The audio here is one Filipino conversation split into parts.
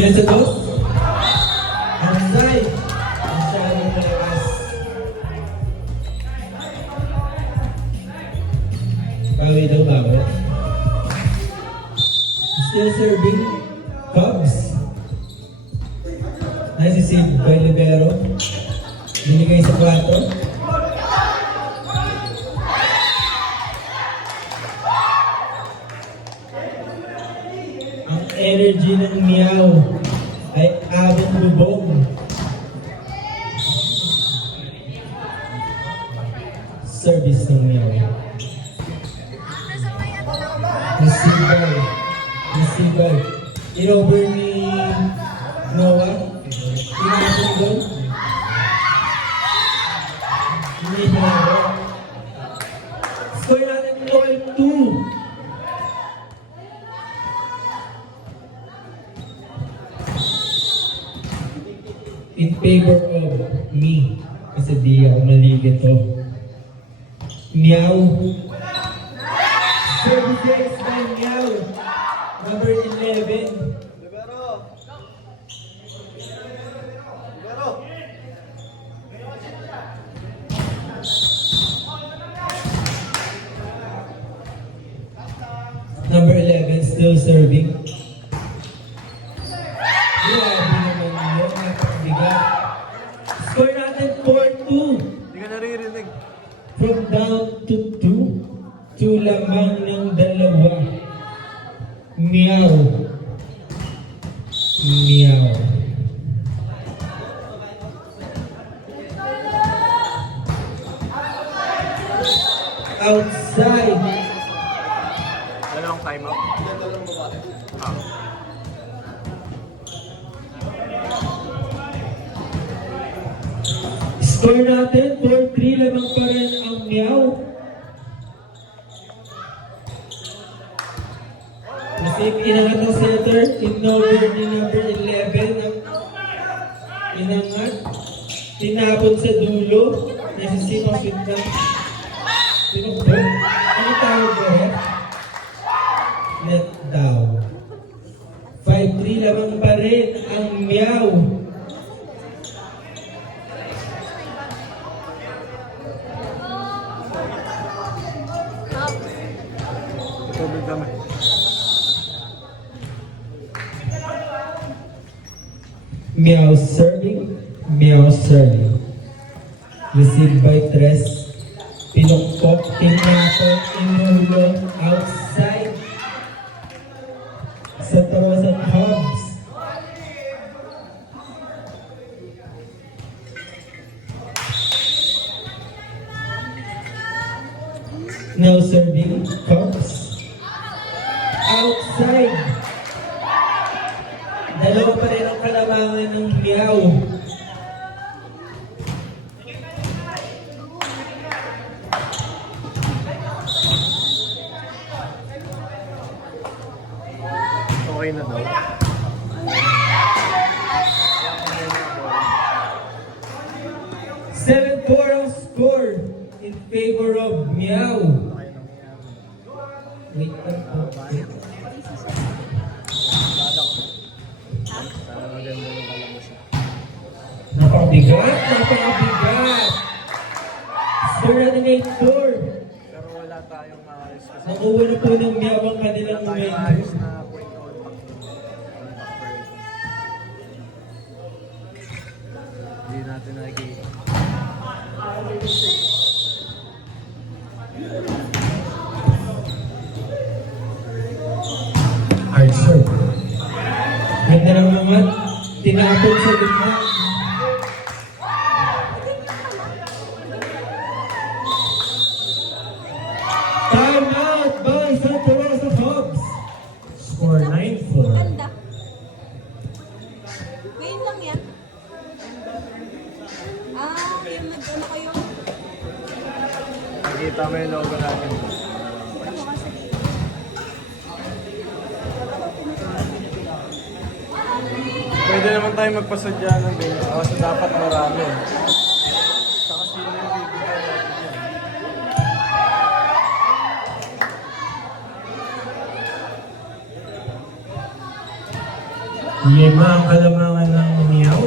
Sino sa dos? Outside. Masyadong malakas. Bawi daw, bawi. Still serving Cubs. Nasisave by Libero. Binigay sa plato. Ang energy ng Miao ay abot lubog. Service ng Miao. Receiver. In-over ni Noah. Pinapin doon. Hindi pinaro. Score natin 12-2. In favor of me. Kasi di ako maligid to. Miao. Service by Miao. Number 11. Libero. Number 11 still serving. Grabe naman yun. Napakabigat. Score natin 4-2. Hindi ka naririnig. From down to 2. 2 lamang ng dalawa. Miao. Outside. Dalawang time out. Dalawang babae. Score natin 4-3 lamang pa rin ang Miao. Kasi inangat ng center, in-over ni number 11 ang inangat, tinapon sa dulo, nasisipang pinta, tinukbog. Ano tawag ba yan? Let down. 5-3 lamang pa rin ang Miao. Tubig kami. Miao serving. Received by Tres. Pinukpok, tinapon, inulo, outside. Sa tawasan Cubs. Now serving Cubs. Outside. Dalawa pa rin ang kalamangan ng Miao. Okay na daw. Seven 4 ang score in favor of Miao. Wait lang po. Sana maganda yung kalabas. Napakabigat. Score natin 8-4. Pero wala tayong maayos kasi Nakuha na po ng Miao ang kanilang wala tayong momentum. maayos na point contact. Hindi natin nakikita. Hard serve. Ganda ng mga tinapon sa gitna. Time out by Santa Rosa Cubs. Score 9-4. Ganda. Ngayon lang yan. Yung nag-ano kayo? Nakikita mo yung logo natin. Pwede naman tayo magpasadya ng venue kasi dapat marami. Saka sino yung bibigyan natin yun. Lima ang kalamangan ng Miao.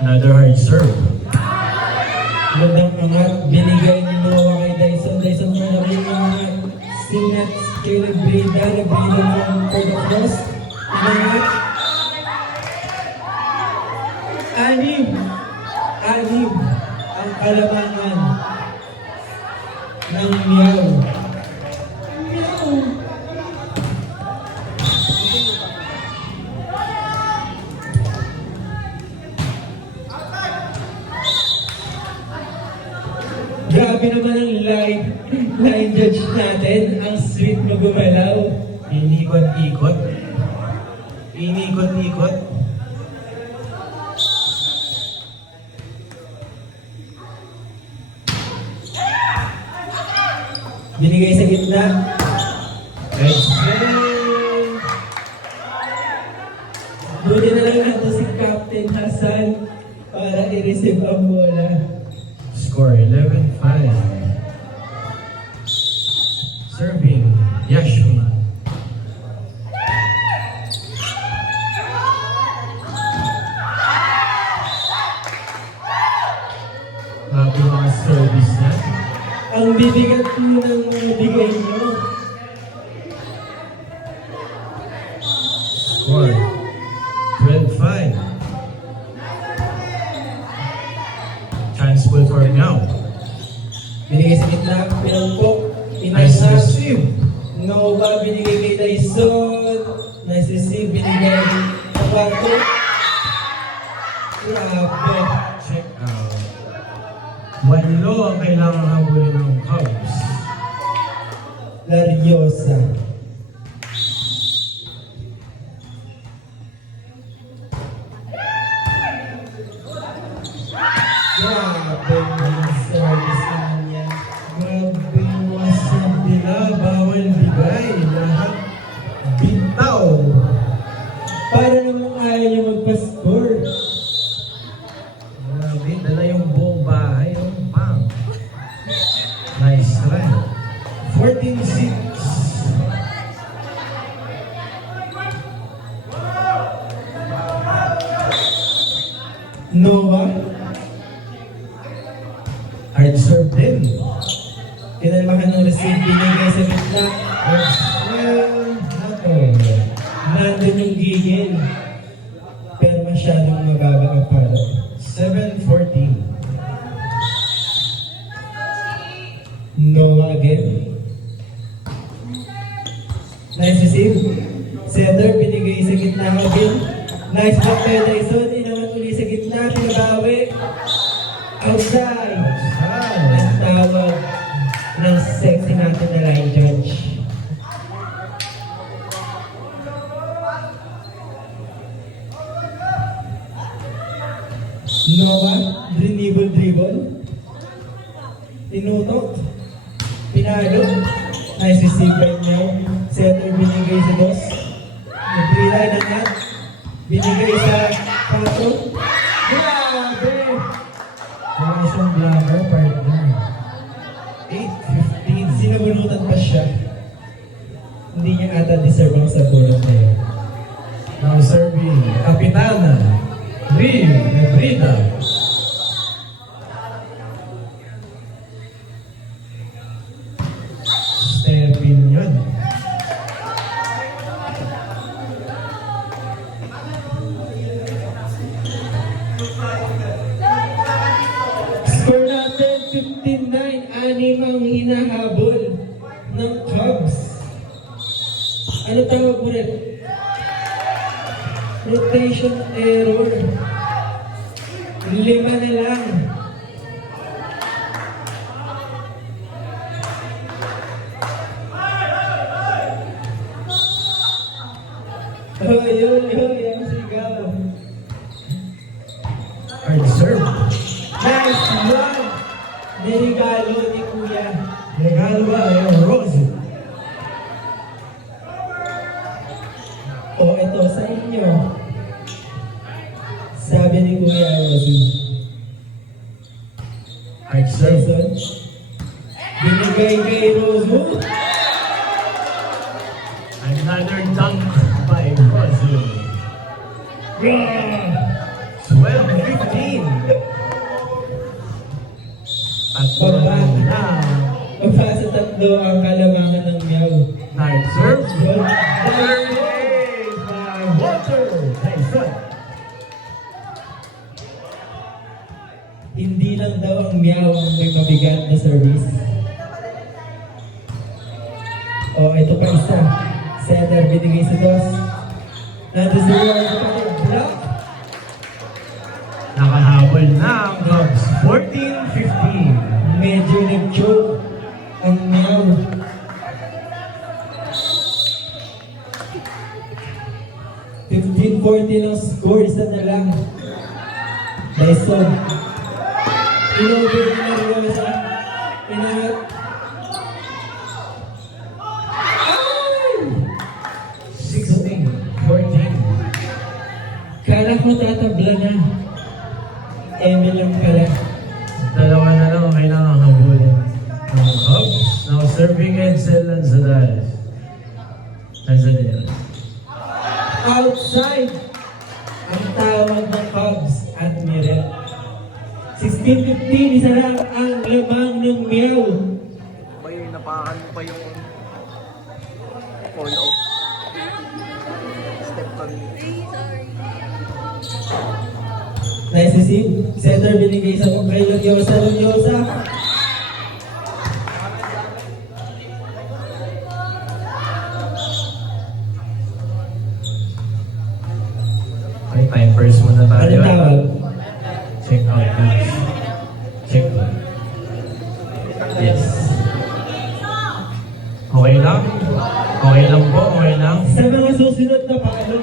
Another hard serve. Magandang angat, binigay ni Noah kay Dyson. Dyson mo na rin ang angat. Sinat kay Lebrida. Lebrida mo for the cross. Angat. Anim. Anim ang kalamangan ng Miao. Miao. Grabe naman ang line judge natin. Ang sweet mo gumalaw. Inikot-ikot. Inikot-ikot. Binigay sa gitna. Let's go! Buti na lang nato si Captain Hassan para i-receive ang bola. Score 11-5. Serving Yashmi. Happy mga service na. Ang bibigat po ng mga bigay nyo. Score 12-5. Chance full for now. Binigay sa gitna, pinampok, Nice pinasa. receive. Nova, binigay kay Dyson. Nice receive, binigay sa kwarto. Grabe. Check out. Walo ang kailangan habulin ng Cubs. Lariosa. Grabe yung service niya. Grabe yung wasap nila. Bawal bigay. Lahat bitaw. Para namang ayaw niya magpa-score. Grabe. Dala yung buong bahay. Oh, bang. Nice try. 14-6. Noah, Hard serve din. kinalmahan ng receive, binigay sa gitna. Nandun yung gigil. Pero masyadong mababa ang palo. 7-14. Noah again. Nice receive. Center, binigay sa gitna again. Nice block kay Dyson. Inawan uli sa gitna. Pinabawi. Outside. Ang tawag ng sexy natin na line judge. Noah, dribble. Tinutok. Pinalo. Nice receive right now. Center binigay sa boss. Nag-relay na nga. Binigay sa pato. Grabe! Wala isang blogger partner. 8-15. Sinabunutan pa siya. Hindi niya ata deserve ang sabunot na yun. Now serving Kapitana Rim Nebrida. Stepin yun. Score natin 59. Anim ang hinahabol ng Cubs. Ano tawag mo rin? Rotation error. 5 na lang. Hoy, ang sigaw. Hard serve. Nice one! Nirigalo ni Kuya. Regalo ba yung Rose? O ito sa inyo. Sabi ni Kuya Rosie. Hard serve. Jason. Binigay kay Rose. Another dunk by Brazil. 12-15. Tatlo na lang. Mabasa tatlo ang kalamangan ng Meow. Nice serve. Third ace by Walter Tyson. Hindi lang daw ang Meow ang may mabigat na service. Oh, ito pa isa. Center binigay sa dos. Nandun si Roy kapatid. Block. Nakahabol na ang Cubs. 14-15. Medyo nag-choke ang Meow. $15-14 ang score. Isa na lang. Dyson. Inover na rin sa inangat. 16-14. Kala ko tatabla na. Emil lang pala. Dalawa na lang ang kailangan habulin ng Cubs. Now serving Edsel Lanzadas. Lanzadas. Outside ang tawag ng Cubs at Mirel. 16-15, isa lang ang lamang ng Meow. May napakan mo pa yung fall off. Step on. Ay, sorry. Nice to see. Center binigay sa kay Lagyosa. Lagyosa. Okay, time first muna Ano tayo. tawag? Check out please. Check out. Yes. Okay lang? Okay lang po? Okay lang? Sa mga susunod na paano,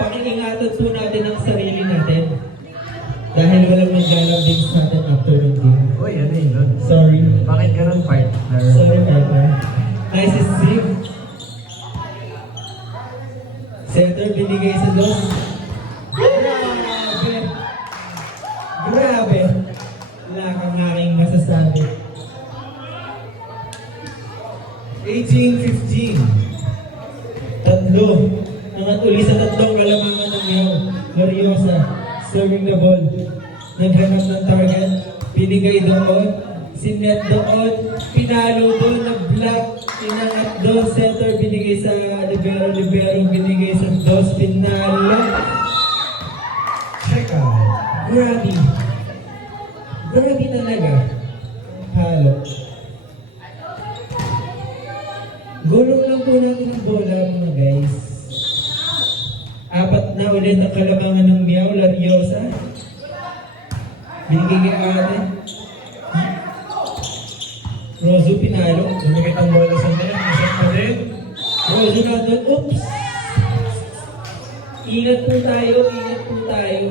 pakiingatan po natin ang sarili natin. Dahil walang maglalambing sa atin after ng game. Uy, ano yun? Sorry. Bakit ganun partner? Sorry, partner. Nice to see. Center binigay sa dos. Grabe! Grabe! Wala kang aking masasabi. 18-15. Tatlo. Nangat uli sa tatlong kalamangan ng Meow. Gloriosa. Serving the ball. Naghanap ng target. Binigay doon. Sinet doon. Pinalo doon. Nag-block. Inangat doon. Center binigay sa libero. Libero binigay sa dos. Pinalo. Check out. Grabe. Grabe talaga. Halo. Gulong lang po natin ang bola mga guys. Apat na ulit ang kalamangan ng Meow. Lariosa. Binigay kay ate. Rozo pinalo. Lumikit ang bola sa net. Isang pa rin. Rozo na doon. Oops! Ingat po tayo. Ingat po tayo.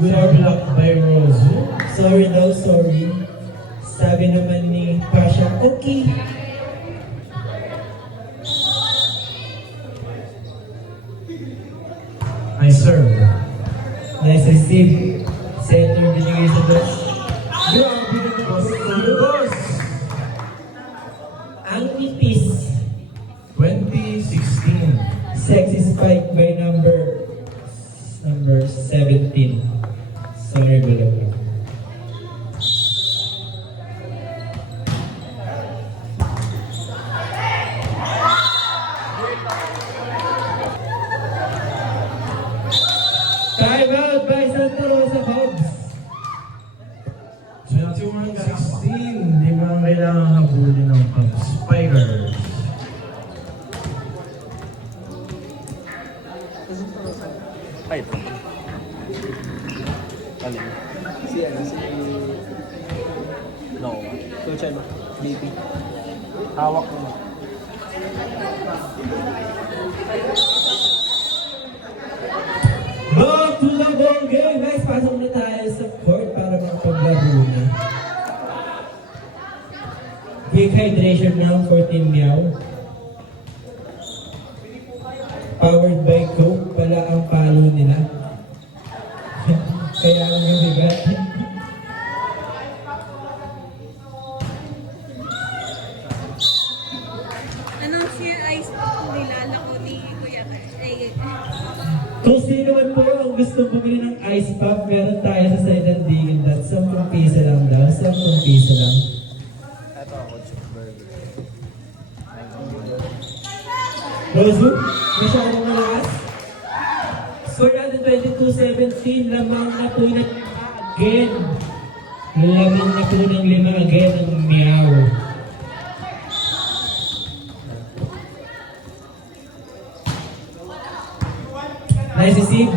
Good block by Rosu. Sorry daw, sorry. Sabi naman ni Pasha, okay. Nice serve. Nice receive. Center binigay sa dos. Grabe na boss. Boss. Ang nipis. 20-16. Sexy spike by number 17. Sorry, bulak. Time out by Santa Rosa Cubs. 21-16. Di ba ang kailangan habulin ng Cubs? Spikers. Ay, ito. Alin? Si ano, si... No. Tuchay ba? BP. Hawak mo. Back to the ball game. Guys, pasok na tayo sa court para magpaglaro na. Quick hydration now for Team Meow. Powered by Coke pala ang palo nila. Kaya ang mabigat. Announce your ice pop nilalako ni Kuya Kay. Kung sino man po ang gusto bumili ng ice pop, meron tayo sa side ng Digin Dot. 10 piso lang daw. 10 piso lang. Ito ako, chip burger. Rosu, masyadong malakas. Score natin 22-17. Lamang na po na again. Lamang na po ng 5 again ang Meow. Nice receive.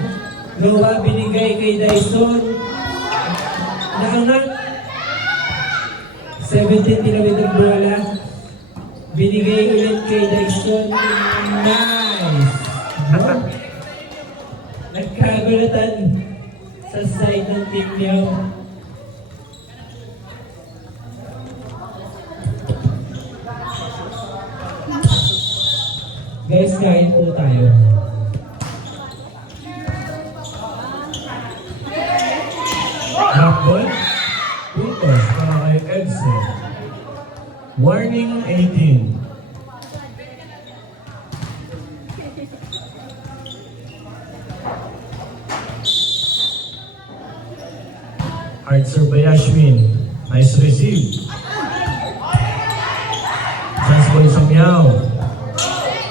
Noah binigay kay Dyson. Naangat. 17 tinawid ang bola. Binigay ulit kay Dyson. Nice. No? Nagkagulatan sa side ng team niyo. Guys, kain po tayo. Hakbol. Putos para kay Edson. Warning 18. Archer by Ashwin. Nice receive. Chance ball sa Meow.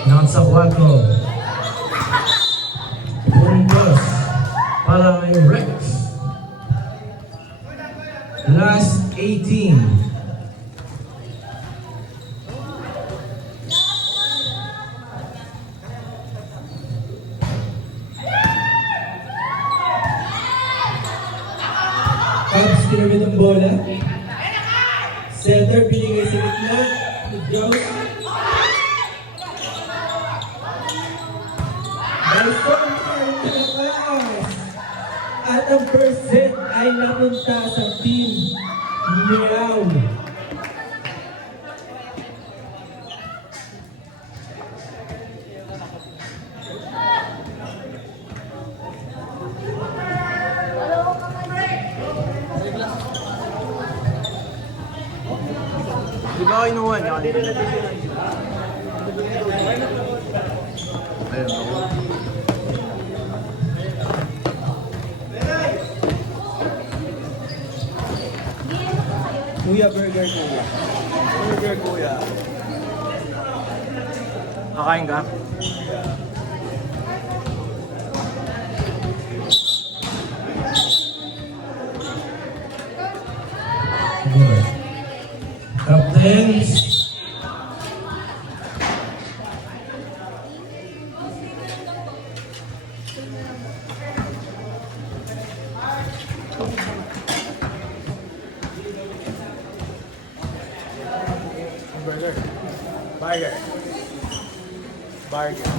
Not sa 4. Puntos para kay Rex. Last 18. Cubs tinawid ang bola. Center binigay sa gitna. Jones. Dyson ay nakakas. At ang percent ay napunta sa team Meow. Di ba kinuha niya? Ayun, ako. Kuya, burger kuya. Burger kuya. Kakain ka? Good. Captains. Burger. Burger. Burger.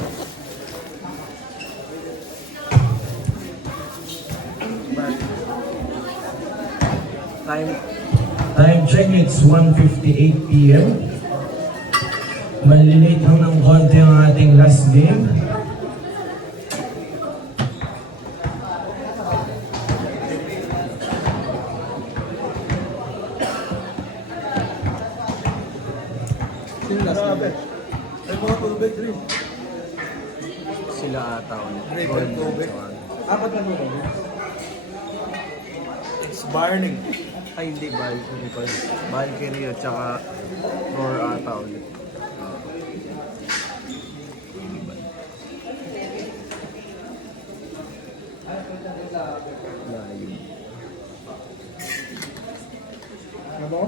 Time check, it's 1:58 p.m. Malilate lang ng konti ang ating last game. Ay, mga tubig, Dre. Sila ata. Dre, tubig. Apat na tubig. It's burning. Ay, hindi. Valkyrie pa. Valkyrie at saka roar ata ulit. Layo. Ano?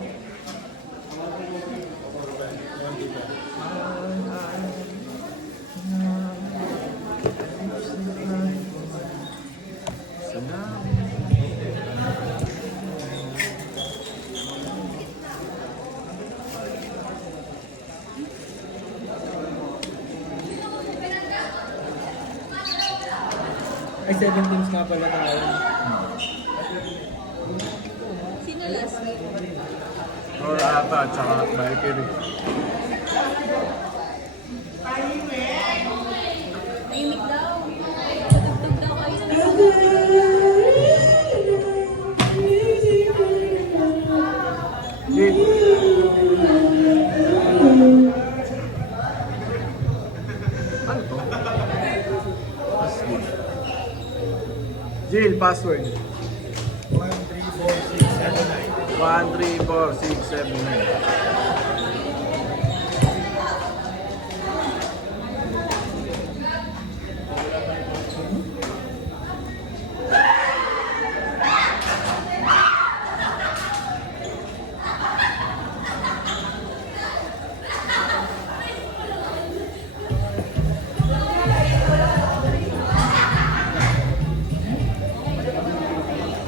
Ay, 7 teams nga pala tayo. Sino last? Roar ata at saka Valkyrie. Tahimik daw. Tutugtog daw kayo. Jill, password. 134679. 134679.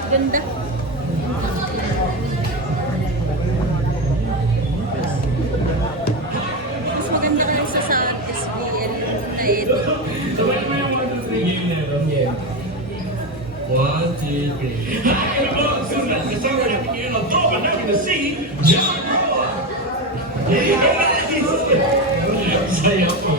Ganda. Mas maganda ka sa SBL na edit. So when we want to begin that, okay? 1, 2, 3. The song at the end of top and happy to see John Roy. Saya po.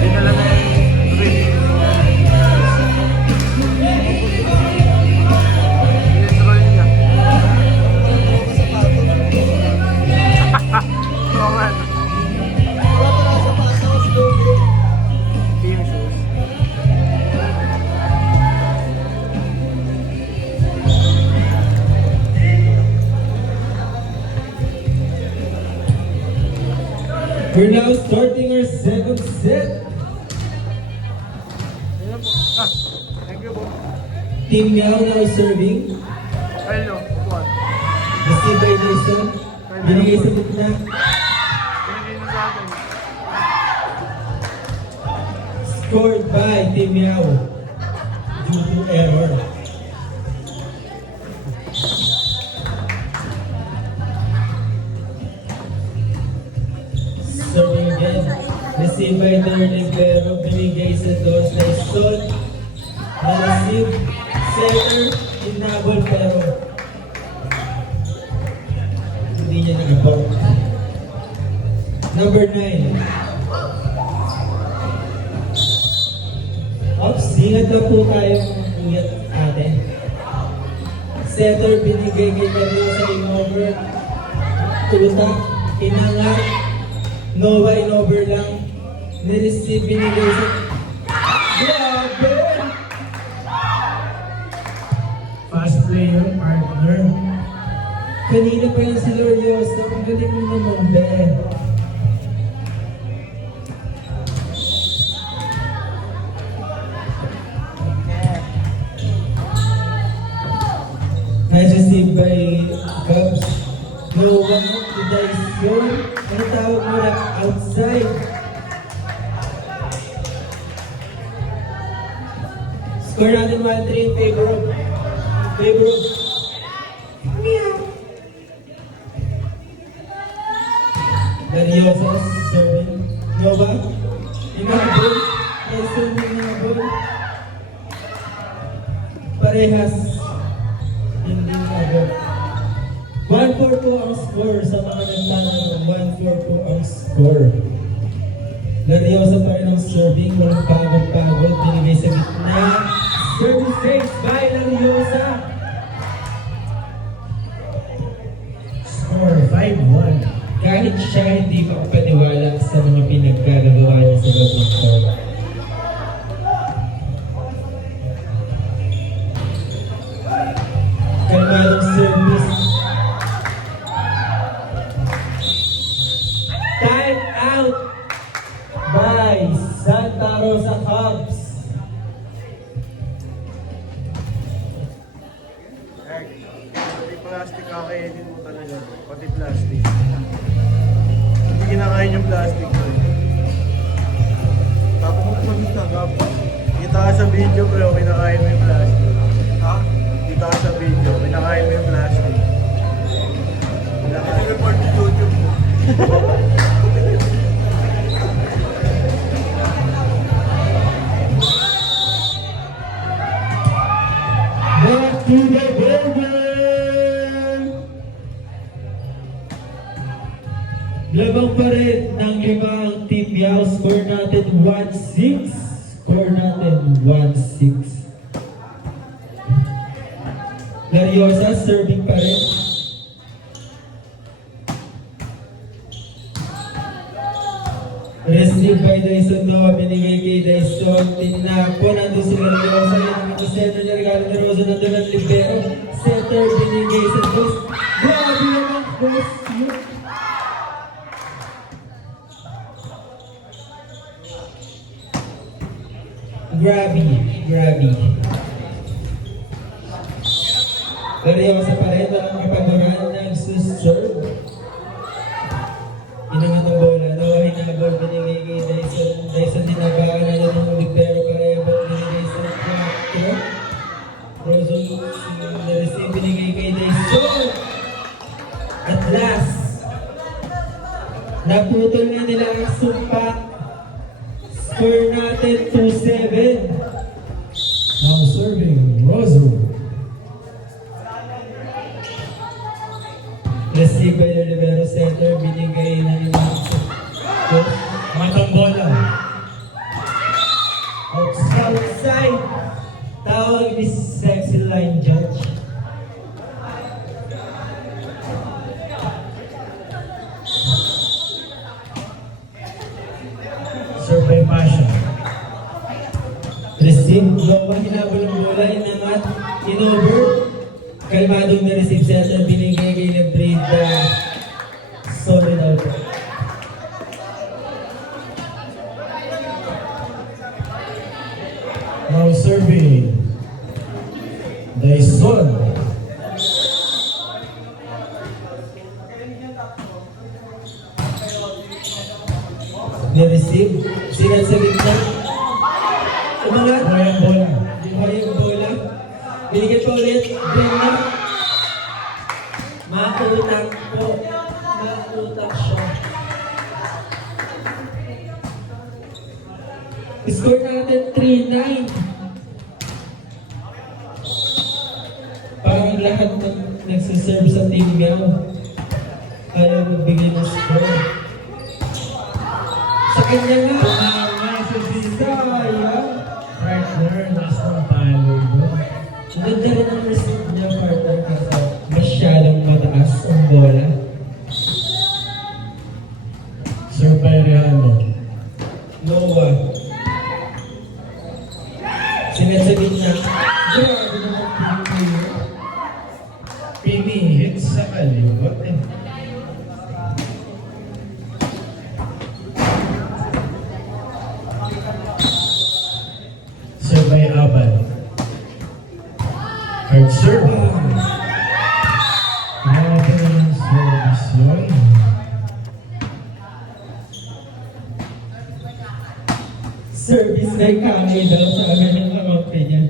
Dinala na yung rip. Destroy niya. Oo nga. Team shoes. We're now starting our second set. Ayan po. Thank you po. Team Meow now serving. Ayun o, upuan. Receive by Jason. Binigay sa gitna. Binigay na sa akin. Scored by Team Meow. Due to error. Serving again. Receive by Darling pero binigay sa Don Tyson. Na-receive. Center. Inabol pero hindi niya nag-abort. Number 9. Ops, ingat lang po tayo mga kuya at ate. Setter binigay kay Gabriel sa in-over. Tutak, inangat. Nova in-over lang. Nireceive binigay sa... Grabe! Fast player, partner. Kanina pa yan si Lorioso. Ang galing mo naman, be. Nice received by Cubs. No one up to dice zone. Ano tawag mo na? Outside. Score natin 1-3 in favor of Meow. Dariosa serving. Nova. Inabol. Tyson inabol. Parehas. Hindi inabol. 1-4 po ang score sa mga nagtatanong. 1-4 po ang score. Dariosa pa rin ang serving. Walang pagod-pagod. Binigay sa gitna. Service takes by Dariosa. Score 5-1. Kahit siya hindi makapaniwala sa mga pinagkagagawa niya sa loob ng court. Kalmadong service. Time out by Santa Rosa Cubs. Pati plastic kakainin mo talaga. Pati plastic. Hindi kinakain yung plastic ko. Tapos mo kumamit na kapag. Kita ka sa video pero kinakain mo yung plastic. Ha? Kita ka sa video, kinakain mo yung plastic. Kinakain mo yung YouTube. Labang pa rin ng limang Team Yao. Score natin 1-6. Score natin 1-6. Lariosa, serving pa rin. Receive by Dyson Noah, binigay kay Dyson. Tinapon, nandun si Lariosa. Yan ang center niya, regalo ni Rosa, nandun ang libero. Center, binigay sa Cruz. Grabe naman, Cruz. Grabe. Lariosa pa rin, walang kapaguran ng serve. Inangat ang bola, nawahin na ball, binigay kay Dyson. Dyson dinabakan na lang ng libero para ibang binigay sa 4. Rosen na-receive, binigay kay Dyson. At last, naputol na nila ang sumpa. Score natin 2-7. Now serving Rosa. Receive by the libero center, binigay na yung Matang bola. outside. Tawag ni sexy line judge. Serve by Pasha. Receive, low ang hinabol ng bola, inangat, in-over. Kalmadong na-receive center, binigay kay Lebrida. Solid out. Now serving Dyson. Ni-receive, sigat sa gitna. Umangat, Kaya bola. buhay yung bola. Binigay pa ulit, Brenna. Mautang po. Mautang siya. Score natin 3-9. Parang lahat ng nagsiserve sa team Meow ayaw magbigay ng score. Sa kanya nga, sayang. Partner, last ng palo. Ang ganda rin ang receipt niya, partner, kasi masyadong mataas ang bola. Serve by Rihanna. Noah. Sinasabit niya, grabe naman pinipili. Pinihit sa kaliwa. Serve by Abad. Hard serve. Grabe ang service yun. Service by Kami daw sa amin ng kamampi niya.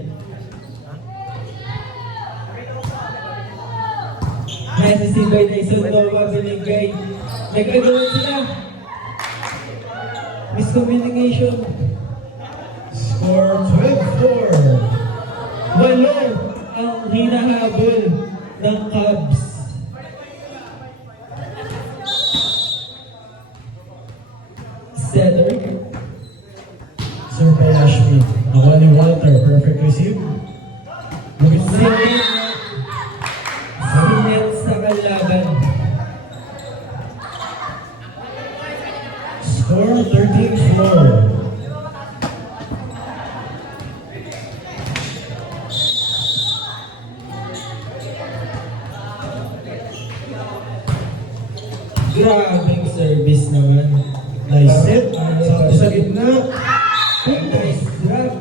Messaging by Dyson Noah, binigay. Nag-agawin sila. Miscommunication. Score 12-4. Walo ang hinahabol ng Cubs. Center. Serve by Ashby. Nakuha ni Walter. Perfect receive. Sinet sa kalaban. Score 13-4. Grabing service naman. Nice hit. Sa gitna. Nice drop.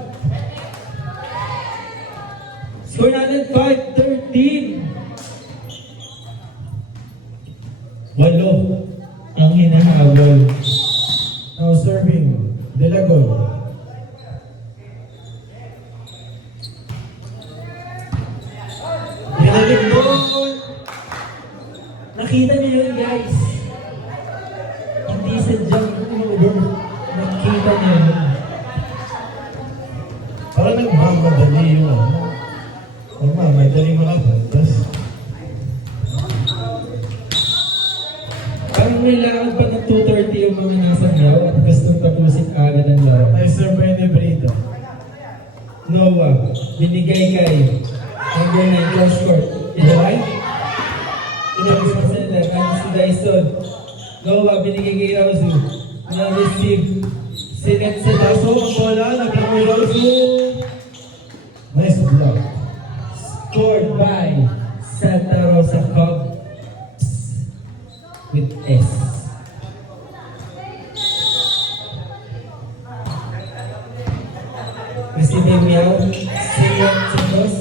Score natin 5-13. Walo ang hinahabol. Now serving Delagon. Galing doon. Nakita niyo yun, guys. Hindi sadyang over. Nakita niyo yun. Parang nagmamadali yung ano. Nagmamadali makapag. Tapos Parang may lakad pa ng 2:30 yung mga nasa Miao at gustong tapusin agad ang laro. Nice serve by Nebrito. Noah, binigay kay number 9, cross court. Idoy? Idoy sa center, ano si Dyson. Noah, binigay kay Ozu. Na-receive. Sinet sa Daso, ang bola, nagkaroon Ozu. Nice block. Scored by Santa Rosa Cubs with S. Receive Miao, Sinet sa Dos.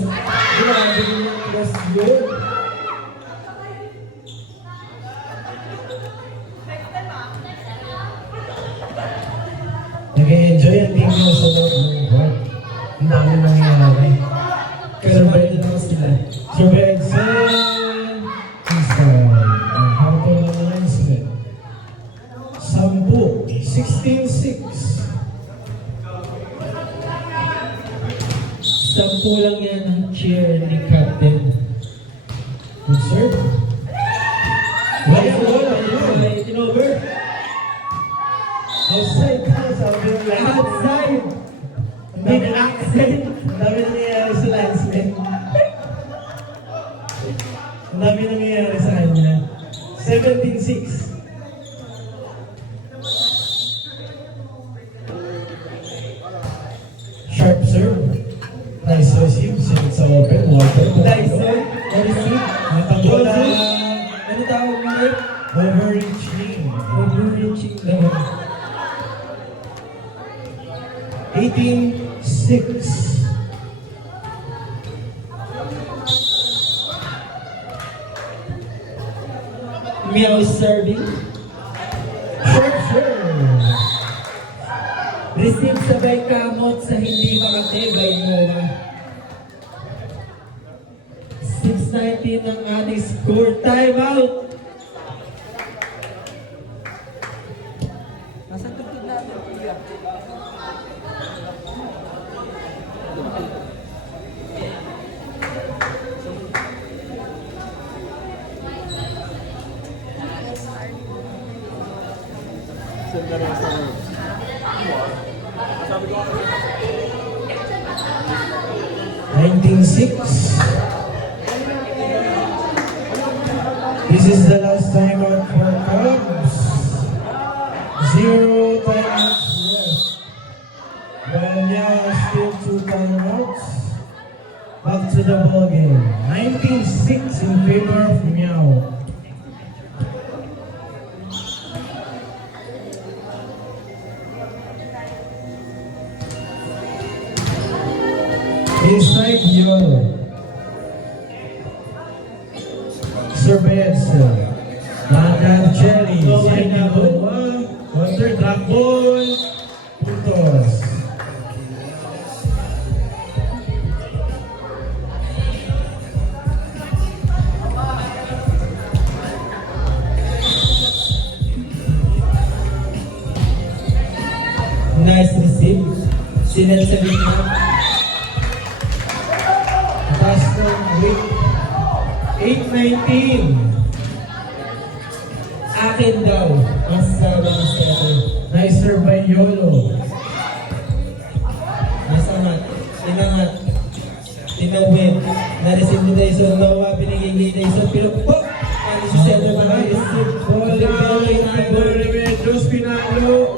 Grabe yung cross yun. Nag-enjoy ang team nyo sa loob ng court. Ang dami nangyayari. Survive na naman sila. Serve by Edson. Inside. Ang habol ng announcement. 16-6. 10 lang yan ang cheer ni Captain. Good serve. Wala bola. Ay, tinover. Outside ka, sabi ng line. Outside. Hindi na accent. Ang dami nangyayari sa linesman. Ang dami nangyayari sa kanya. 17-6. Sharp serve. Nice receive. Sinit sa open. Water. Dyson. Na-receive. Natanggol na. Ano tawag mo ulit? Overreaching. Overreaching naman. 18-6. Miao serving. Sharp serve. Receive sabay kamot sa hindi makatibay Noah. 6:19 ang ating score. Time out! Send na rin sa loob. 19-6. This is the last timeout for Cubs. 0 timeouts left. While now still 2 timeouts. Back to the ball game. 19-6 in favor of Miao. Inside Yolo. Surveillance. Landon Cherry. Water drop ball. Puntos. Nice receive. Sinet sa gitna. Boston with 8-19. Akin daw. Ang sabi ng setter. Nice serve by Yolo. Nasangat. Inangat. Tinawin. Na-receive ni Dyson. Noah, binigay ni Dyson. Pinupok. Ano si setter ba? Receive. Bola. Bola. Remedios Pinalo.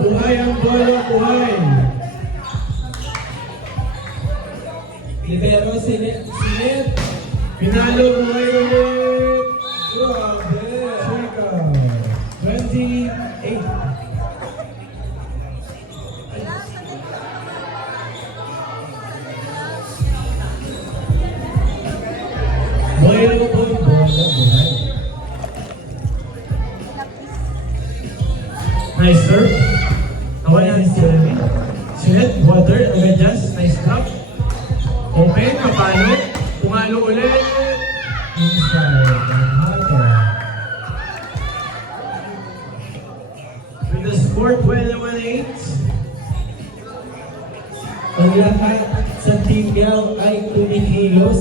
Buhay ang bola. Buhay. Libero, Sinet. Pinalo. Buhay ulit. Grabe. Sika. 28. Buhay po ang bola. Buhay. Nice serve. Awan ang serve. Sinet, water, Amejas, nice drop. Open, kapalo. Pumalo ulit. Inside, Manhattan. With the score 21-8. Ang lahat sa Team Miao ay kumikilos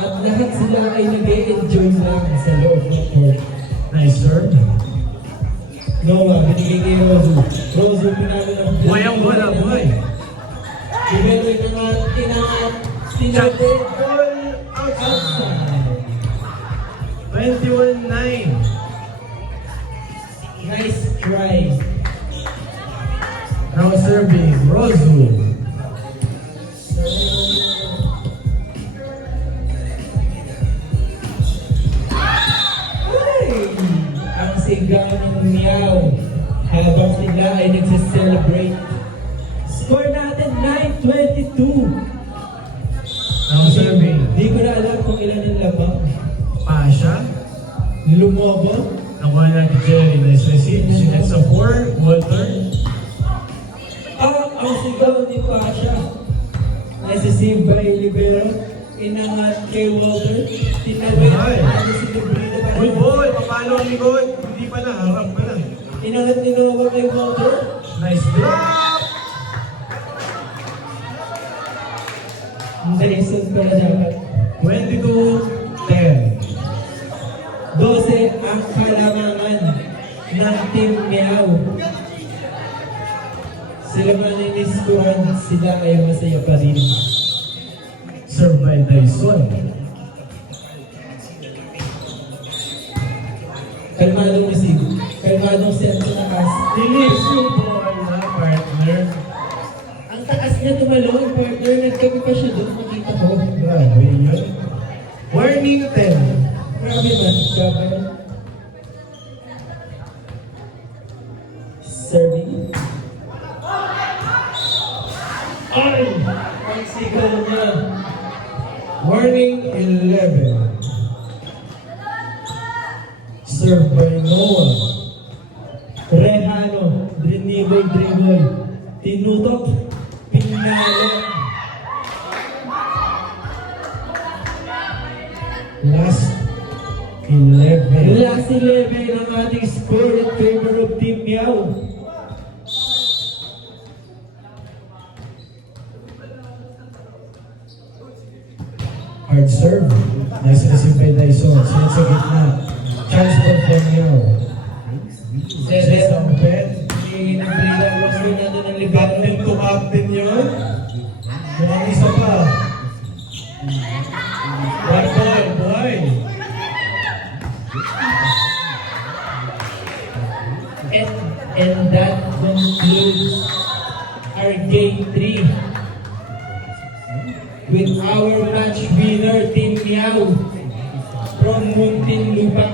at lahat sila ay nag-e-enjoy lang sa loob ng court. Nice serve. Noah, binigay kay Rosu. Rosu, pinalo ng Boy ang bola, boy. Ibero ito mga tinangat. Tinate. Ball outside. 21-9. Nice try. Now serving, Rosewood. Ay! Ang sigaw ng meow habang sila ay nagse-celebrate. Score natin 9-22. Now serving, Di ko na alam kung ilan yung labang. Pasha. Lumobo. Nakuha natin Jerry. Nice receive. Sinet sa 4. Walter. Ang sigaw ni Pasha. Nasa-save by Libero. Inangat kay Walter. Tinawid. Ay. Ano si Librito. Uy, boy. Papalo ang likod. Hindi pa na. Harap pa lang. Inangat ni Nova kay Walter. Nice drop. Naisod ko na dapat. 22-10. 12 ang kalamangan ng Team Meow. Sila man ay niskuhan, sila ay masaya pa rin. Serve by Dyson. Kalmadong receive. Kalmadong set sa taas. Release yung ball na partner. Ang taas niya tumalong, partner. Nagkabi pa siya doon. Makita ko. Grabe yun. Warning 10. Grabe man. Grabe. Serving. Ay! Ang sigaw niya. Warning 11. Serve by Noah. Rehano. Dribble. Tinutok. Pinalo. Last 11. Last 11 ang ating score in favor of Team Meow. Hard serve. Nice receive by Dyson. Sinet sa gitna. Chance for Daniel. Seven. Sa bed. Hingin ng Brida. Huwag ko na doon ang libero. Captain to captain yun. Mukhang isa pa. One ball, boy. And that concludes our game 3 with our match winner Team Meow from Muntinlupa.